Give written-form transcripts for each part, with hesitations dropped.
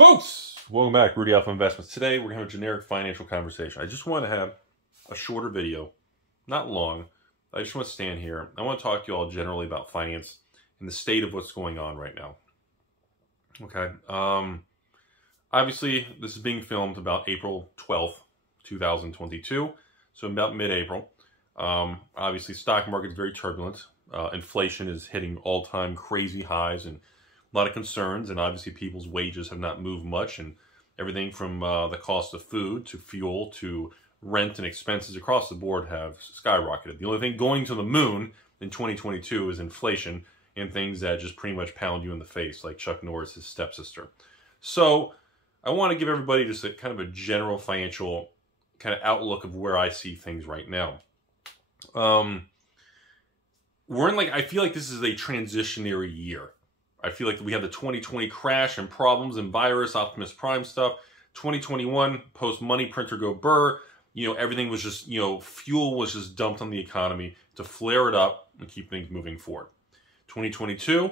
Folks, welcome back. Rudy Alpha Investments. Today we're going to have a generic financial conversation. I just want to have a shorter video, not long. I just want to stand here. I want to talk to you all generally about finance and the state of what's going on right now. Okay. Obviously, this is being filmed about April 12th, 2022. So about mid-April. Obviously, stock market is very turbulent. Inflation is hitting all-time crazy highs and a lot of concerns, and obviously people's wages have not moved much, and everything from the cost of food to fuel to rent and expenses across the board have skyrocketed. The only thing going to the moon in 2022 is inflation and things that just pretty much pound you in the face, like Chuck Norris' stepsister. So I want to give everybody just a kind of a general financial kind of outlook of where I see things right now. We're in I feel like this is a transitionary year. I feel like we had the 2020 crash and problems and virus, Optimus Prime stuff. 2021, post-money printer go burr. Everything was just, fuel was just dumped on the economy to flare it up and keep things moving forward. 2022,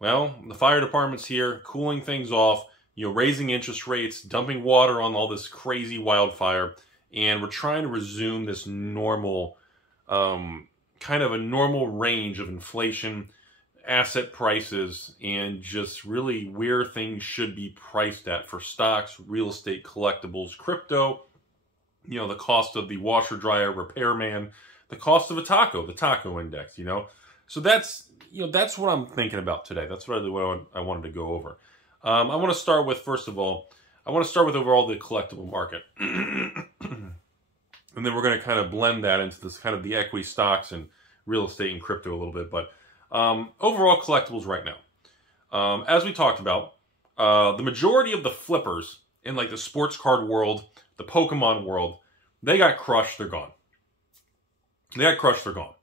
well, the fire department's here, cooling things off, raising interest rates, dumping water on all this crazy wildfire. And we're trying to resume this normal, kind of a normal range of inflation, asset prices, and just really where things should be priced at for stocks, real estate, collectibles, crypto, the cost of the washer dryer repairman, the cost of a taco, the taco index, So that's what I'm thinking about today. That's really what I wanted to go over. I want to start with, first of all, overall the collectible market. And then we're going to kind of blend that into this kind of the equity stocks and real estate and crypto a little bit, but overall collectibles right now. As we talked about, the majority of the flippers in the sports card world, the Pokemon world, they got crushed, they're gone. They got crushed, they're gone.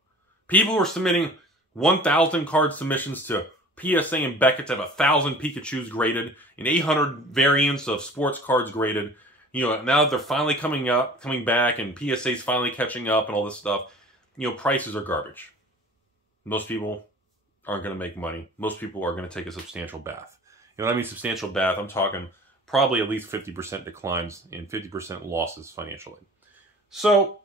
People were submitting 1,000 card submissions to PSA and Beckett to have 1,000 Pikachus graded and 800 variants of sports cards graded. Now that they're finally coming back and PSA's finally catching up and all this stuff, prices are garbage. Most people aren't going to make money. Most people are going to take a substantial bath. When I mean substantial bath, I'm talking probably at least 50% declines and 50% losses financially. So,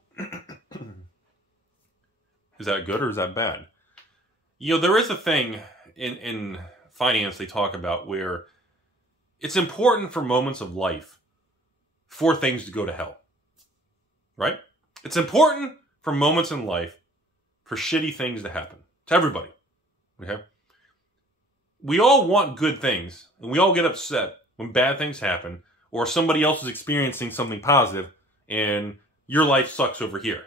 is that good or is that bad? There is a thing in finance they talk about where it's important for moments of life for things to go to hell. Right? It's important for moments in life for shitty things to happen. To everybody. Okay? We all want good things, and we all get upset when bad things happen, or somebody else is experiencing something positive, and your life sucks over here.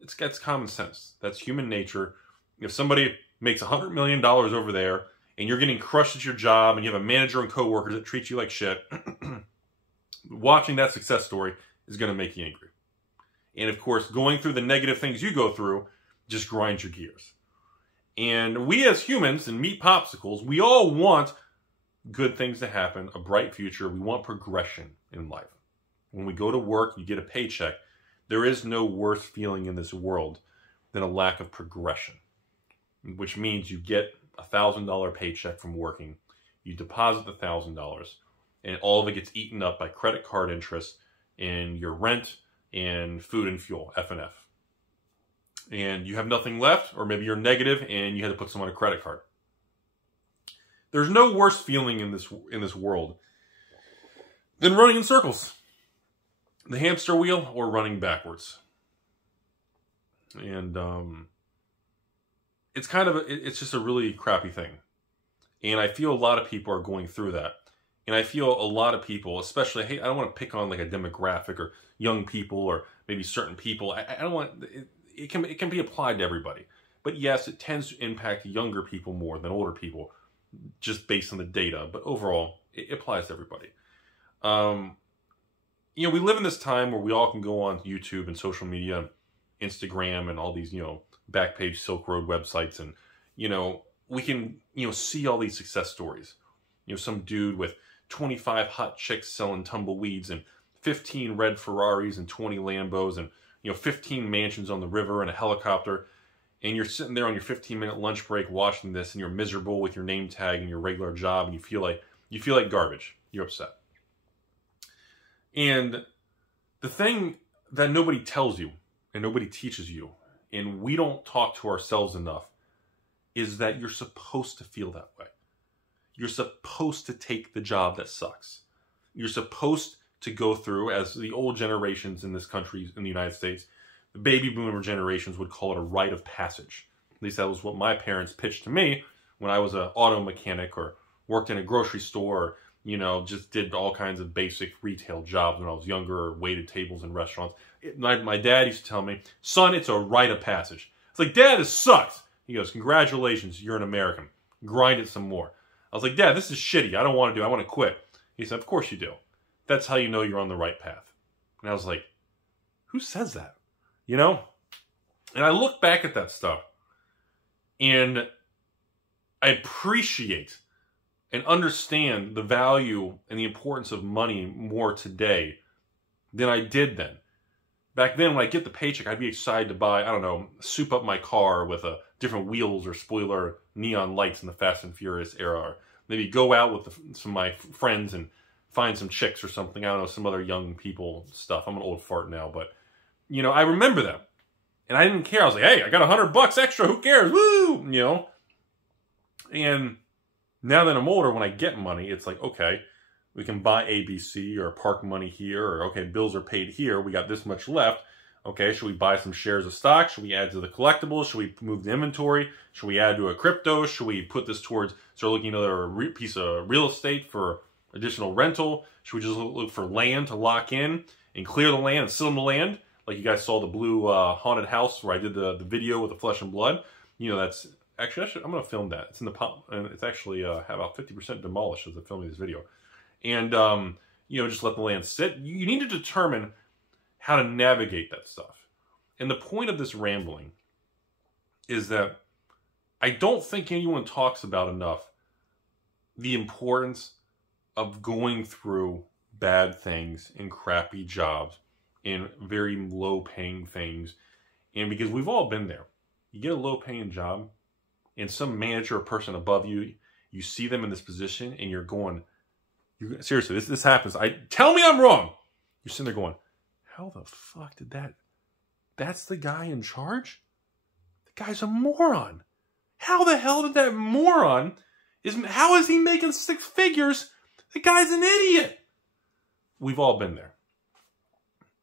That's common sense. That's human nature. If somebody makes $100 million over there, and you're getting crushed at your job, and you have a manager and coworkers that treat you like shit, watching that success story is going to make you angry. And of course, going through the negative things you go through just grinds your gears. And we as humans and meat popsicles, we all want good things to happen, a bright future. We want progression in life. When we go to work, you get a paycheck. There is no worse feeling in this world than a lack of progression, which means you get a $1,000 paycheck from working. You deposit the $1,000, and all of it gets eaten up by credit card interest and your rent and food and fuel, F&F. And you have nothing left, or maybe you're negative and you had to put some on a credit card. There's no worse feeling in this world than running in circles. The hamster wheel or running backwards. And it's just a really crappy thing. And I feel a lot of people are going through that. And I feel a lot of people, especially, hey, I don't want to pick on a demographic or young people or maybe certain people. I don't want... It can be applied to everybody. But yes, it tends to impact younger people more than older people, just based on the data. But overall, it applies to everybody. We live in this time where we all can go on YouTube and social media, Instagram, and all these, Backpage Silk Road websites. And, we can, see all these success stories. Some dude with 25 hot chicks selling tumbleweeds and 15 red Ferraris and 20 Lambos and 15 mansions on the river and a helicopter, and you're sitting there on your 15-minute lunch break watching this, and you're miserable with your name tag and your regular job, and you feel like You feel like garbage. You're upset. And the thing that nobody tells you and nobody teaches you, and we don't talk to ourselves enough, is that you're supposed to feel that way. You're supposed to take the job that sucks. You're supposed to go through, as the old generations in this country, in the United States, the baby boomer generations would call it a rite of passage. At least that was what my parents pitched to me when I was an auto mechanic or worked in a grocery store, or, you know, just did all kinds of basic retail jobs when I was younger, or waited tables in restaurants. My dad used to tell me, son, it's a rite of passage. It's like, Dad, this sucks. He goes, congratulations, you're an American. Grind it some more. I was like, Dad, this is shitty. I don't want to do it. I want to quit. He said, of course you do. That's how you know you're on the right path. And I was like, who says that? You know? And I look back at that stuff, and I appreciate and understand the value and the importance of money more today than I did then. Back then, when I get the paycheck, I'd be excited to buy, I don't know, soup up my car with different wheels or spoiler neon lights in the Fast and Furious era. Or maybe go out with some of my friends and find some chicks or something. I don't know, some other young people stuff. I'm an old fart now, but, you know, I remember them. And I didn't care. I was like, hey, I got $100 extra. Who cares? Woo! You know? And now that I'm older, when I get money, it's like, okay, we can buy ABC or park money here, or okay, bills are paid here. We got this much left. Okay, should we buy some shares of stock? Should we add to the collectibles? Should we move the inventory? Should we add to a crypto? Should we put this towards, start looking at another piece of real estate for additional rental? Should we just look for land to lock in and clear the land and sit on the land? Like you guys saw the blue haunted house where I did the video with the flesh and blood. You know, that's actually, I'm going to film that. It's in the pop, and it's actually about 50% demolished as I'm filming this video. And, you know, just let the land sit. You need to determine how to navigate that stuff. And the point of this rambling is that I don't think anyone talks about enough the importance of going through bad things and crappy jobs and very low-paying things. And because we've all been there. You get a low-paying job, and some manager or person above you, you see them in this position, and you're going, seriously, this happens. Tell me I'm wrong. You're sitting there going, how the fuck did that? That's the guy in charge? The guy's a moron. How the hell did that moron, how is he making 6 figures? The guy's an idiot. We've all been there.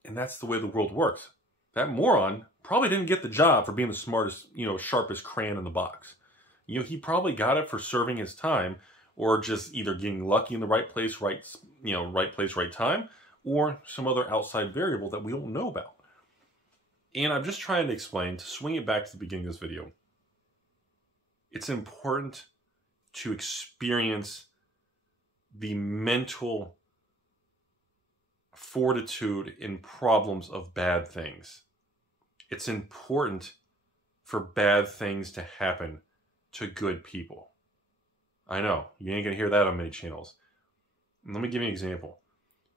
And that's the way the world works. That moron probably didn't get the job for being the smartest, you know, sharpest crayon in the box. You know, he probably got it for serving his time, or just either getting lucky in the right place, right place, right time, or some other outside variable that we don't know about. And I'm just trying to explain, to swing it back to the beginning of this video, it's important to experience the mental fortitude in problems of bad things. It's important for bad things to happen to good people. I know, you ain't gonna hear that on many channels. Let me give you an example.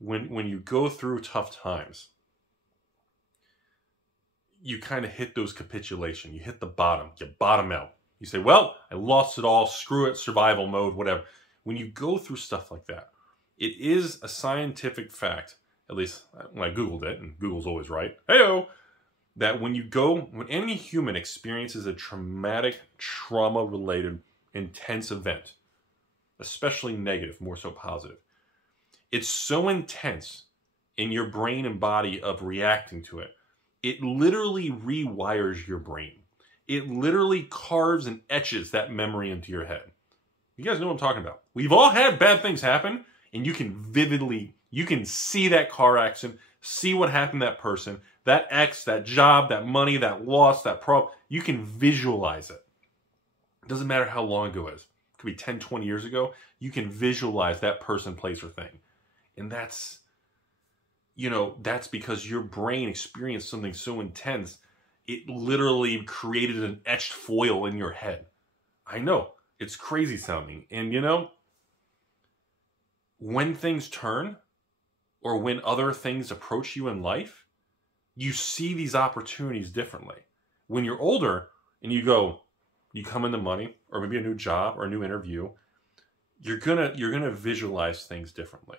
When you go through tough times, you kind of hit those capitulation. You hit the bottom. You bottom out. You say, well, I lost it all. Screw it. Survival mode, whatever. When you go through stuff like that, it is a scientific fact, at least when I Googled it, and Google's always right, hey-o, that when any human experiences a traumatic, trauma-related, intense event, especially negative, more so positive, it's so intense in your brain and body of reacting to it, it literally rewires your brain. It literally carves and etches that memory into your head. You guys know what I'm talking about. We've all had bad things happen, and you can see that car accident, see what happened to that person, that ex, that job, that money, that loss, that problem. You can visualize it. It doesn't matter how long ago it is. It could be 10, 20 years ago. You can visualize that person, place, or thing. And that's, you know, that's because your brain experienced something so intense, it literally created an etched foil in your head. I know, it's crazy sounding. And you know, when things turn, or when other things approach you in life, you see these opportunities differently. When you're older and you come into money, or maybe a new job or a new interview, you're gonna visualize things differently.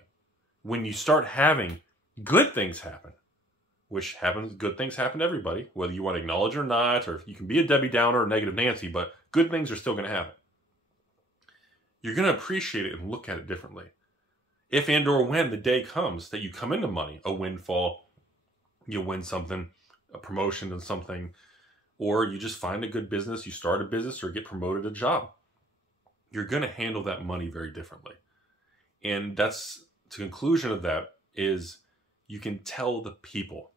When you start having good things happen, which happens, good things happen to everybody, whether you want to acknowledge it or not, or you can be a Debbie Downer or negative Nancy, but good things are still going to happen. You're going to appreciate it and look at it differently. If and or when the day comes that you come into money, a windfall, you win something, a promotion in something, or you just find a good business, you start a business or get promoted a job, you're going to handle that money very differently. And that's the conclusion of that is you can tell the people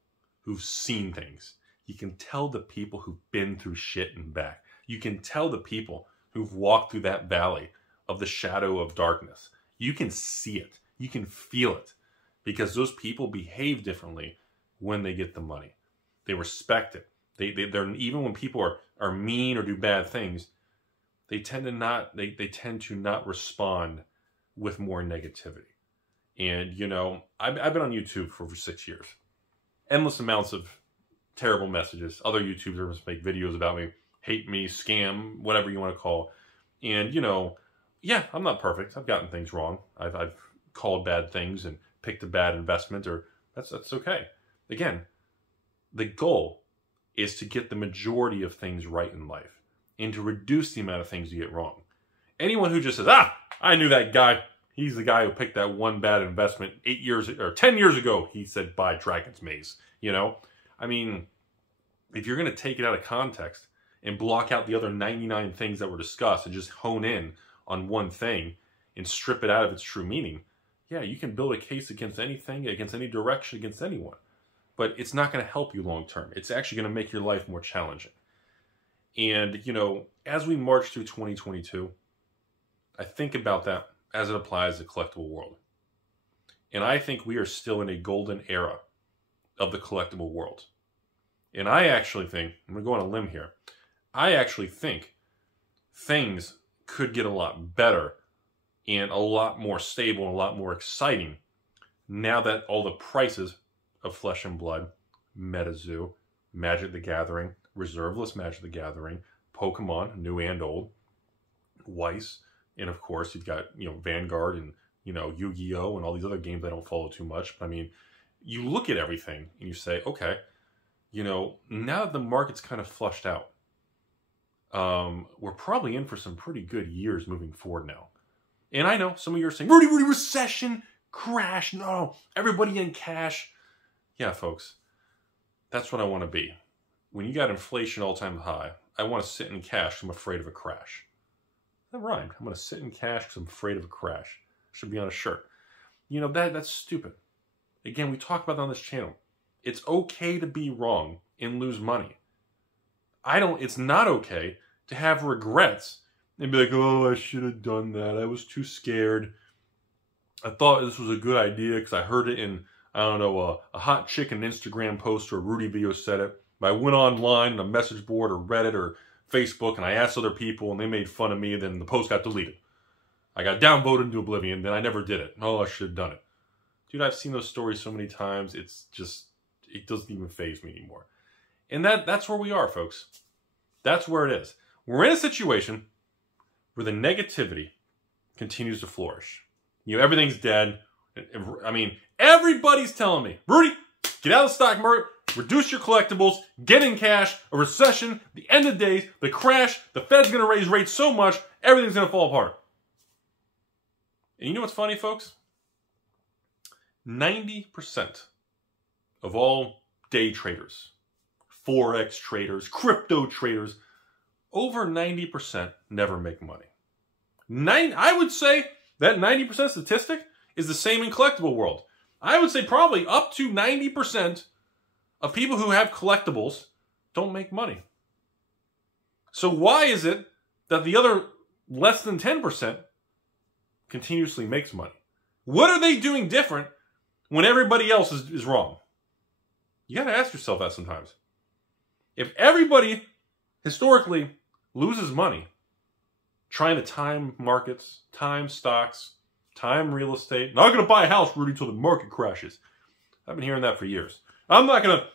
who've seen things. You can tell the people who've been through shit and back. You can tell the people who've walked through that valley of the shadow of darkness. You can see it. You can feel it. Because those people behave differently when they get the money. They respect it. They're even when people are mean or do bad things, they tend to not respond with more negativity. And, you know, I've been on YouTube for over 6 years. Endless amounts of terrible messages. Other YouTubers make videos about me, hate me, scam, whatever you want to call. And, you know, yeah, I'm not perfect. I've gotten things wrong. I've called bad things and picked a bad investment, or that's okay. Again, the goal is to get the majority of things right in life and to reduce the amount of things you get wrong. Anyone who just says, I knew that guy. He's the guy who picked that one bad investment 8 years or 10 years ago. He said, buy Dragon's Maze. You know, I mean, if you're going to take it out of context and block out the other 99 things that were discussed and just hone in on one thing and strip it out of its true meaning, yeah, you can build a case against anything, against any direction, against anyone. But it's not going to help you long term. It's actually going to make your life more challenging. And, you know, as we march through 2022, I think about that as it applies to the collectible world. And I think we are still in a golden era of the collectible world. And I actually think, I'm going to go on a limb here, I actually think things could get a lot better and a lot more stable and a lot more exciting now that all the prices of Flesh and Blood, Metazoo, Magic the Gathering, Reserveless Magic the Gathering, Pokemon, new and old, Weiss, and of course you've got, you know, Vanguard and, you know, Yu-Gi-Oh! And all these other games I don't follow too much. But I mean, you look at everything and you say, okay, you know, now that the market's kind of flushed out, we're probably in for some pretty good years moving forward now. And I know some of you are saying, Rudy, recession, crash, no, everybody in cash. Yeah, folks, that's what I want to be. When you got inflation all-time high, I want to sit in cash because I'm afraid of a crash. That rhymed. I'm going to sit in cash because I'm afraid of a crash. Should be on a shirt. You know, that's stupid. Again, we talk about that on this channel. It's okay to be wrong and lose money. It's not okay to have regrets and be like, oh, I should have done that. I was too scared. I thought this was a good idea because I heard it in, I don't know, a hot chicken Instagram post or a Rudy video said it. But I went online on a message board or Reddit or Facebook and I asked other people and they made fun of me. Then the post got deleted. I got downvoted into oblivion. Then I never did it. Oh, I should have done it. Dude, I've seen those stories so many times. It's just, it doesn't even faze me anymore. And that's where we are, folks. That's where it is. We're in a situation where the negativity continues to flourish. You know, everything's dead. I mean, everybody's telling me, Rudy, get out of the stock market, reduce your collectibles, get in cash, a recession, the end of days, the crash, the Fed's going to raise rates so much, everything's going to fall apart. And you know what's funny, folks? 90% of all day traders, Forex traders, crypto traders, over 90% never make money. I would say that 90% statistic is the same in collectible world. I would say probably up to 90% of people who have collectibles don't make money. So why is it that the other less than 10% continuously makes money? What are they doing different when everybody else is wrong? You got to ask yourself that sometimes. If everybody historically loses money trying to time markets, time stocks, time real estate, not going to buy a house, Rudy, till the market crashes. I've been hearing that for years. I'm not gonna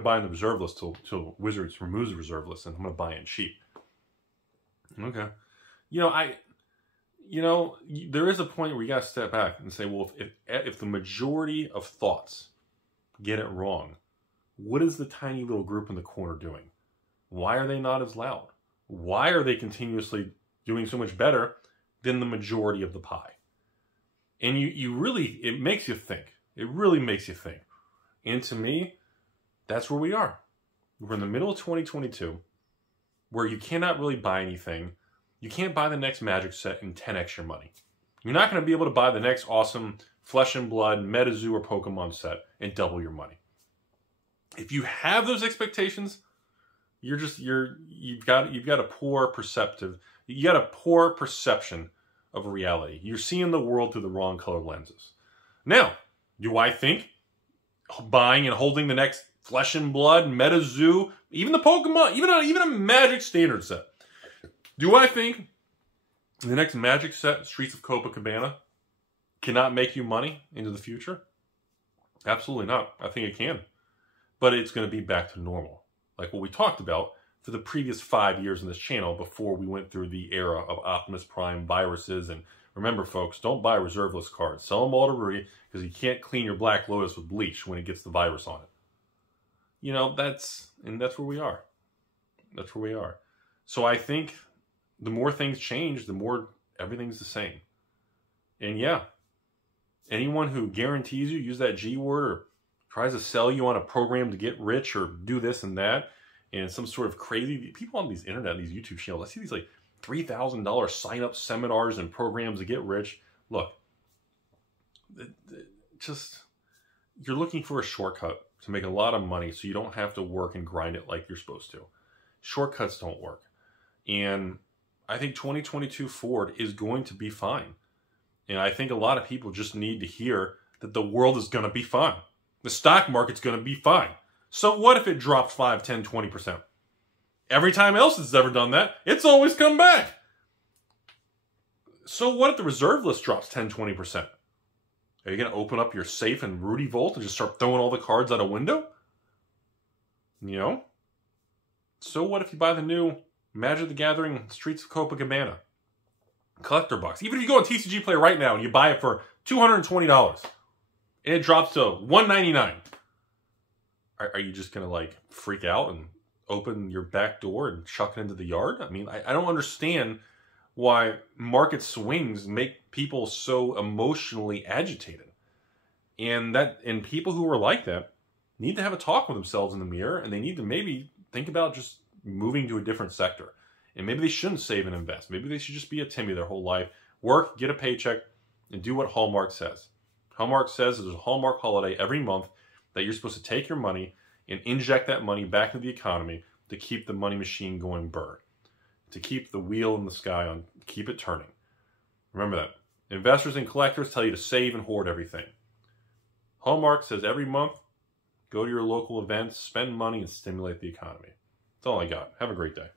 buy in the reserve list till Wizards removes the reserve list, and I'm gonna buy in cheap. Okay, you know, you know, there is a point where you got to step back and say, well, if the majority of thoughts get it wrong, what is the tiny little group in the corner doing? Why are they not as loud? Why are they continuously doing so much better than the majority of the pie? And you really, it makes you think. It really makes you think. And to me, that's where we are. We're in the middle of 2022, where you cannot really buy anything. You can't buy the next Magic set in 10x your money. You're not going to be able to buy the next awesome Flesh and Blood, Metazoo, or Pokemon set and double your money. If you have those expectations, you've got a poor perception of reality. You're seeing the world through the wrong color lenses. Now, do I think buying and holding the next Flesh and Blood, Metazoo, even the Pokemon, even a Magic standard set, do I think the next Magic set, Streets of Capenna, cannot make you money into the future? Absolutely not. I think it can. But it's going to be back to normal. Like what we talked about for the previous 5 years in this channel before we went through the era of Optimus Prime viruses. And remember, folks, don't buy reserve list cards. Sell them all to Rudy because you can't clean your Black Lotus with bleach when it gets the virus on it. You know, that's where we are. That's where we are. So I think the more things change, the more everything's the same. And yeah, anyone who guarantees you, use that G word, or tries to sell you on a program to get rich or do this and that, and some sort of crazy, people on these internet, these YouTube channels, I see these like $3,000 sign-up seminars and programs to get rich. Look, just, you're looking for a shortcut to make a lot of money so you don't have to work and grind it like you're supposed to. Shortcuts don't work. And I think 2022 Ford is going to be fine. And I think a lot of people just need to hear that the world is going to be fine. The stock market's going to be fine. So what if it drops 5, 10, 20%? Every time else it's ever done that, it's always come back. So what if the reserve list drops 10, 20%? Are you going to open up your safe and Rudy Vault and just start throwing all the cards out a window? You know? So what if you buy the new Magic the Gathering Streets of Capenna collector box? Even if you go on TCG Play right now and you buy it for $220 and it drops to $199, are you just going to like freak out and open your back door and chuck it into the yard? I mean, I don't understand why market swings make people so emotionally agitated. And people who are like that need to have a talk with themselves in the mirror, and they need to maybe think about just moving to a different sector. And maybe they shouldn't save and invest. Maybe they should just be a Timmy their whole life, work, get a paycheck, and do what Hallmark says. Hallmark says there's a Hallmark holiday every month that you're supposed to take your money and inject that money back into the economy to keep the money machine going burr, to keep the wheel in the sky on, keep it turning. Remember that. Investors and collectors tell you to save and hoard everything. Hallmark says every month, go to your local events, spend money, and stimulate the economy. That's all I got. Have a great day.